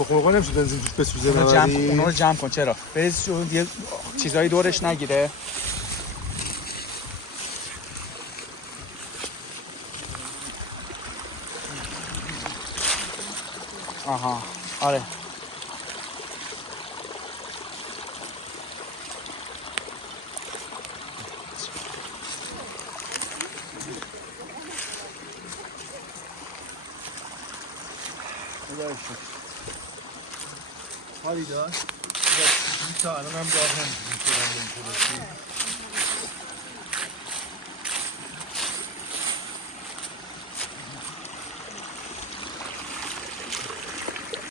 تخم مرغ نمیشه بنزین توش بسوزه. اونا رو جمع کن. چرا؟ بریز یه چیزایی دورش نگیره. آها آره حالی داشت تا الان هم دارم